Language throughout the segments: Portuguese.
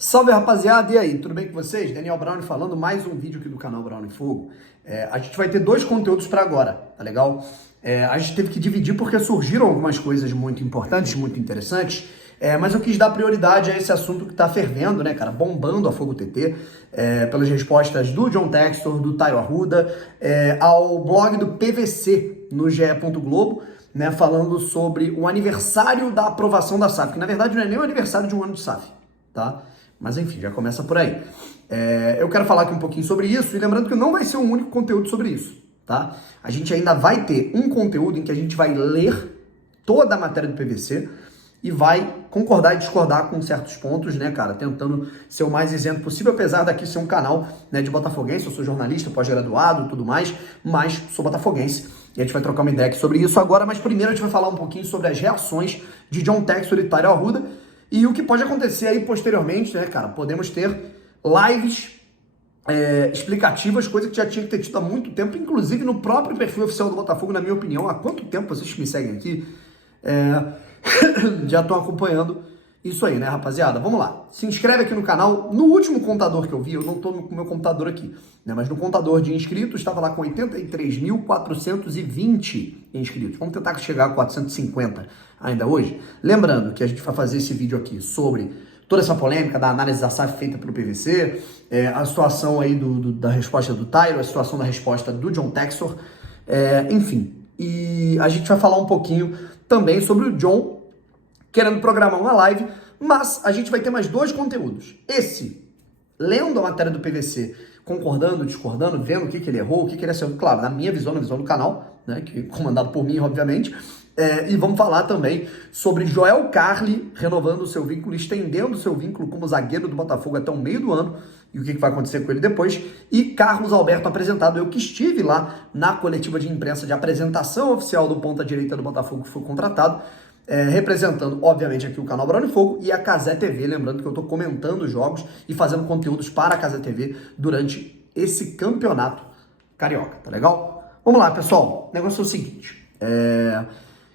Salve, rapaziada, e aí, tudo bem com vocês? Daniel Brown falando, mais um vídeo aqui do canal Brown em Fogo. A gente vai ter dois conteúdos para agora, tá legal? A gente teve que dividir porque surgiram algumas coisas muito importantes, muito interessantes, mas eu quis dar prioridade a esse assunto que tá fervendo, né, cara, bombando a Fogo TT, pelas respostas do John Textor, do Tairo Arruda, ao blog do PVC no GE. Globo, né, falando sobre o aniversário da aprovação da SAF, que na verdade não é nem o aniversário de um ano de SAF, tá? Mas enfim, já começa por aí. Eu quero falar aqui um pouquinho sobre isso, e lembrando que não vai ser um único conteúdo sobre isso, tá? A gente ainda vai ter um conteúdo em que a gente vai ler toda a matéria do PVC e vai concordar e discordar com certos pontos, né, cara? Tentando ser o mais isento possível, apesar daqui ser um canal, né, de botafoguense. Eu sou jornalista, pós-graduado, tudo mais, mas sou botafoguense. E a gente vai trocar uma ideia aqui sobre isso agora, mas primeiro a gente vai falar um pouquinho sobre as reações de John Textor e Tairo Arruda, e o que pode acontecer aí posteriormente, né, cara? Podemos ter lives explicativas, coisa que já tinha que ter tido há muito tempo, inclusive no próprio perfil oficial do Botafogo, na minha opinião. Há quanto tempo vocês que me seguem aqui já estão acompanhando isso aí, né, rapaziada? Vamos lá. Se inscreve aqui no canal. No último contador que eu vi, eu não tô com o meu computador aqui, né, mas no contador de inscritos estava lá com 83.420 inscritos. Vamos tentar chegar a 450 ainda hoje. Lembrando que a gente vai fazer esse vídeo aqui sobre toda essa polêmica da análise da SAF feita pelo PVC, a situação aí da resposta do Tairo, a situação da resposta do John Textor, enfim. E a gente vai falar um pouquinho também sobre o John querendo programar uma live, mas a gente vai ter mais dois conteúdos. Esse, lendo a matéria do PVC, concordando, discordando, vendo o que ele errou, o que ele acertou, claro, na minha visão, na visão do canal, né, que comandado por mim, obviamente. E vamos falar também sobre Joel Carli renovando o seu vínculo, estendendo o seu vínculo como zagueiro do Botafogo até o meio do ano, e o que vai acontecer com ele depois. E Carlos Alberto apresentado, eu que estive lá na coletiva de imprensa de apresentação oficial do ponta-direita do Botafogo, que foi contratado, representando, obviamente, aqui o canal Brown em Fogo e a Cazé TV, lembrando que eu estou comentando os jogos e fazendo conteúdos para a Cazé TV durante esse campeonato carioca, tá legal? Vamos lá, pessoal, o negócio é o seguinte,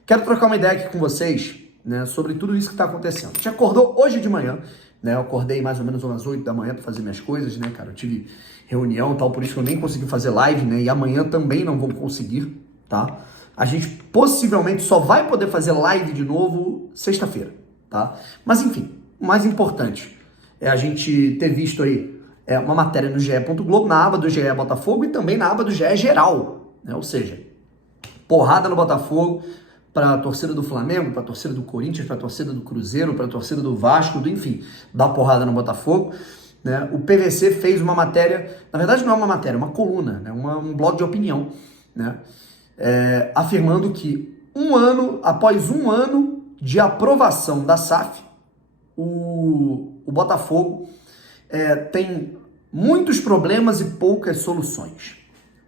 quero trocar uma ideia aqui com vocês, né, sobre tudo isso que está acontecendo. A gente acordou hoje de manhã, né, eu acordei mais ou menos umas 8 da manhã para fazer minhas coisas, né, cara, eu tive reunião e tal, por isso que eu nem consegui fazer live, né, e amanhã também não vou conseguir, tá? A gente possivelmente só vai poder fazer live de novo sexta-feira, tá? Mas enfim, o mais importante é a gente ter visto aí uma matéria no GE. Globo, na aba do GE Botafogo e também na aba do GE Geral, né? Ou seja, porrada no Botafogo para a torcida do Flamengo, para a torcida do Corinthians, para a torcida do Cruzeiro, para a torcida do Vasco, enfim, dá porrada no Botafogo, né? O PVC fez uma matéria, na verdade não é uma matéria, é uma coluna, né? Um blog de opinião, né? Afirmando que após um ano de aprovação da SAF, o Botafogo tem muitos problemas e poucas soluções.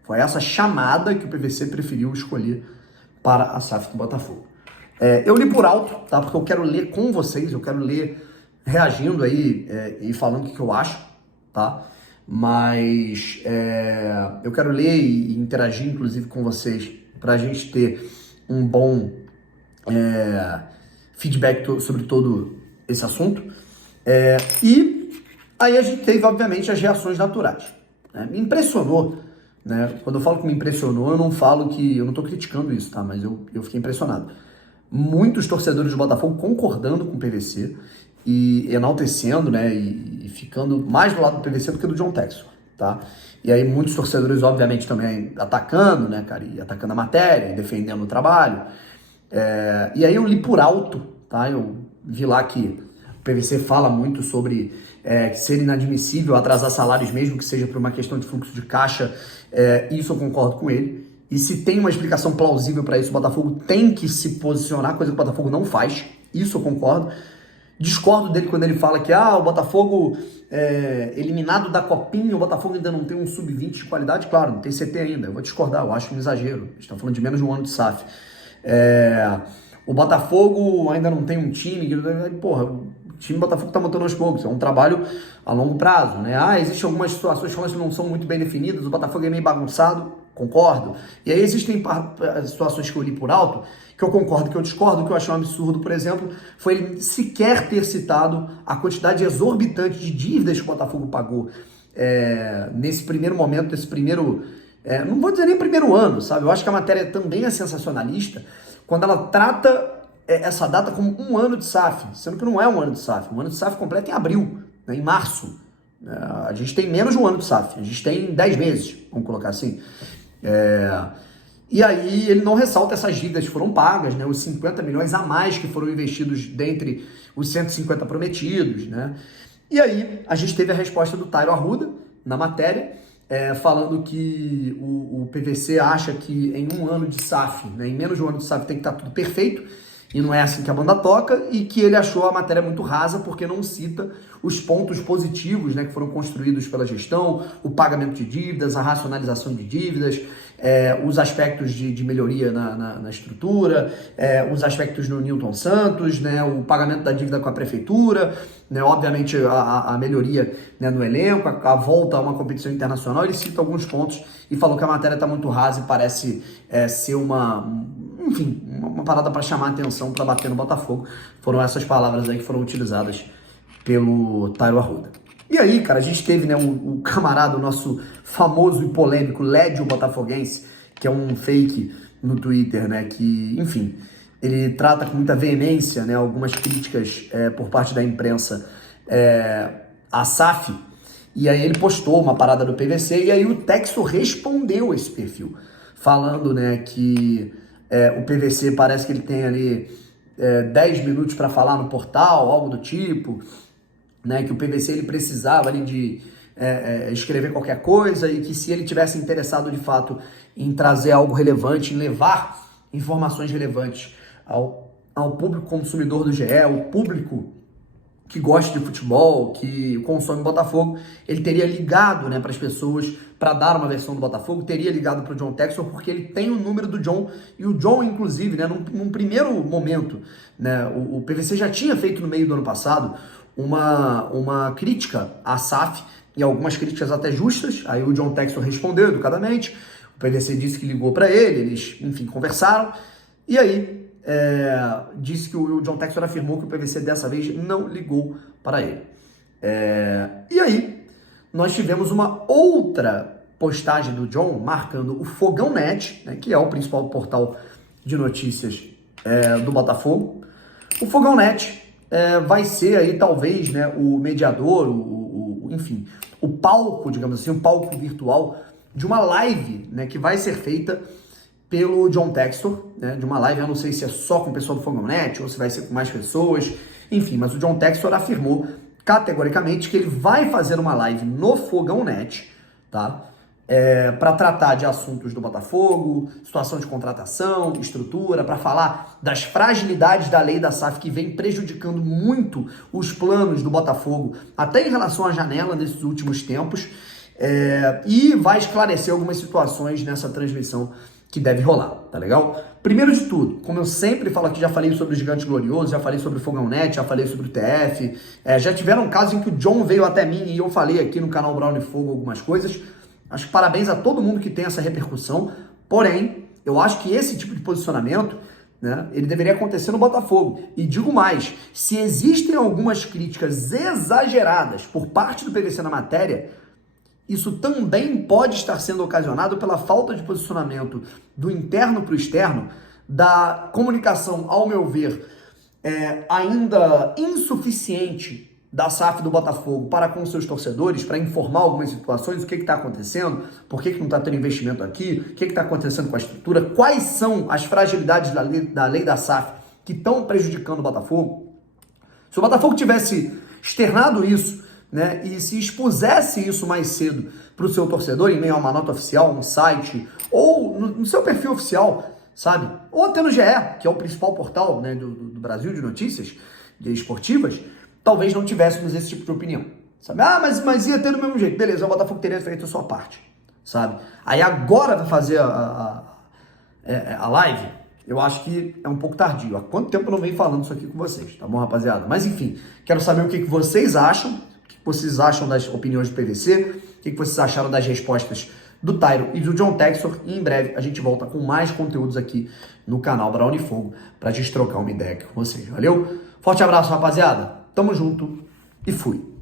Foi essa chamada que o PVC preferiu escolher para a SAF do Botafogo. Eu li por alto, tá? Porque eu quero ler com vocês, eu quero ler reagindo aí e falando o que eu acho, tá? Mas eu quero ler e interagir, inclusive, com vocês, para a gente ter um bom feedback sobre todo esse assunto. E aí a gente teve, obviamente, as reações naturais, né? Me impressionou, né? Quando eu falo que me impressionou, eu não falo que... Eu não estou criticando isso, tá? Mas eu fiquei impressionado. Muitos torcedores do Botafogo concordando com o PVC e enaltecendo, né, e ficando mais do lado do PVC do que do John Textor, tá? E aí muitos torcedores, obviamente, também atacando, né, cara, e atacando a matéria, e defendendo o trabalho. E aí eu li por alto, tá? Eu vi lá que o PVC fala muito sobre ser inadmissível atrasar salários, mesmo que seja por uma questão de fluxo de caixa. Isso eu concordo com ele. E se tem uma explicação plausível para isso, o Botafogo tem que se posicionar, coisa que o Botafogo não faz. Isso eu concordo. Discordo dele quando ele fala que o Botafogo eliminado da Copinha, o Botafogo ainda não tem um sub-20 de qualidade. Claro, não tem CT ainda. Eu vou discordar, eu acho um exagero. A gente está falando de menos de um ano de SAF. O Botafogo ainda não tem um time. Porra, o time do Botafogo está montando aos poucos. É um trabalho a longo prazo, né? Existem algumas situações que não são muito bem definidas. O Botafogo é meio bagunçado. concordo. E aí existem situações que eu li por alto, que eu concordo, que eu discordo. O que eu achei um absurdo, por exemplo, foi ele sequer ter citado a quantidade exorbitante de dívidas que o Botafogo pagou nesse primeiro momento, nesse primeiro... não vou dizer nem primeiro ano, sabe? Eu acho que a matéria também é sensacionalista quando ela trata essa data como um ano de SAF, sendo que não é um ano de SAF. Um ano de SAF completo em abril, né, em março. A gente tem menos de um ano de SAF, a gente tem 10 meses, vamos colocar assim. E aí ele não ressalta essas dívidas que foram pagas, né, os 50 milhões a mais que foram investidos dentre os 150 prometidos, né? E aí a gente teve a resposta do Tairo Arruda na matéria, falando que o PVC acha que em um ano de SAF, né, em menos de um ano de SAF tem que estar tudo perfeito, e não é assim que a banda toca, e que ele achou a matéria muito rasa porque não cita os pontos positivos, né, que foram construídos pela gestão, o pagamento de dívidas, a racionalização de dívidas, os aspectos de melhoria na estrutura, os aspectos no Newton Santos, né, o pagamento da dívida com a prefeitura, né, obviamente a melhoria, né, no elenco, a volta a uma competição internacional. Ele cita alguns pontos e falou que a matéria está muito rasa e parece ser uma parada para chamar a atenção, para bater no Botafogo. Foram essas palavras aí que foram utilizadas pelo Tairo Arruda. E aí, cara, a gente teve, né, o camarada, o nosso famoso e polêmico Lédio Botafoguense, que é um fake no Twitter, né, que, enfim, ele trata com muita veemência, né, algumas críticas por parte da imprensa à SAF, e aí ele postou uma parada do PVC, e aí o Texo respondeu esse perfil, falando, né, que o PVC parece que ele tem ali 10 minutos para falar no portal, algo do tipo, né, que o PVC ele precisava ali de escrever qualquer coisa, e que se ele tivesse interessado de fato em trazer algo relevante, em levar informações relevantes ao público consumidor do GE, o público que gosta de futebol, que consome Botafogo, ele teria ligado, né, para as pessoas para dar uma versão do Botafogo, teria ligado para o John Textor, porque ele tem o número do John, e o John, inclusive, né, num primeiro momento, né, o PVC já tinha feito no meio do ano passado uma crítica à SAF, e algumas críticas até justas. Aí o John Textor respondeu educadamente, o PVC disse que ligou para ele, eles, enfim, conversaram, e aí disse que o John Textor afirmou que o PVC dessa vez não ligou para ele. E aí nós tivemos uma outra postagem do John marcando o Fogão Net, né, que é o principal portal de notícias do Botafogo. O Fogão Net vai ser aí talvez, né, o mediador, enfim, o palco, digamos assim, um palco virtual de uma live, né, que vai ser feita pelo John Textor, né, de uma live. Eu não sei se é só com o pessoal do Fogão Net ou se vai ser com mais pessoas, enfim, mas o John Textor afirmou categoricamente que ele vai fazer uma live no Fogão Net, tá? Para tratar de assuntos do Botafogo, situação de contratação, estrutura, para falar das fragilidades da lei da SAF que vem prejudicando muito os planos do Botafogo, até em relação à janela nesses últimos tempos, e vai esclarecer algumas situações nessa transmissão que deve rolar, tá legal? Primeiro de tudo, como eu sempre falo aqui, já falei sobre o Gigante Glorioso, já falei sobre o Fogão Net, já falei sobre o TF, já tiveram casos em que o John veio até mim e eu falei aqui no canal Brown e Fogo algumas coisas. Acho que parabéns a todo mundo que tem essa repercussão, porém, eu acho que esse tipo de posicionamento, né, ele deveria acontecer no Botafogo. E digo mais, se existem algumas críticas exageradas por parte do PVC na matéria, isso também pode estar sendo ocasionado pela falta de posicionamento do interno para o externo, da comunicação, ao meu ver, ainda insuficiente da SAF do Botafogo para com seus torcedores, para informar algumas situações, o que está acontecendo, por que não está tendo investimento aqui, o que está acontecendo com a estrutura, quais são as fragilidades da lei da SAF que estão prejudicando o Botafogo. Se o Botafogo tivesse externado isso, né, e se expusesse isso mais cedo para o seu torcedor, em meio a uma nota oficial, um site, ou no seu perfil oficial, sabe? Ou até no GE, que é o principal portal, né, do Brasil de notícias esportivas, talvez não tivéssemos esse tipo de opinião, sabe? Mas ia ter do mesmo jeito. Beleza, o Botafogo teria feito a sua parte, sabe? Aí agora vai fazer a live, eu acho que é um pouco tardio. Há quanto tempo eu não venho falando isso aqui com vocês, tá bom, rapaziada? Mas enfim, quero saber o que vocês acham, o que vocês acham das opiniões do PVC, o que vocês acharam das respostas do Tyro e do John Textor. E em breve a gente volta com mais conteúdos aqui no canal Brawl Fogo pra gente trocar uma ideia aqui com vocês. Valeu? Forte abraço, rapaziada. Tamo junto e fui.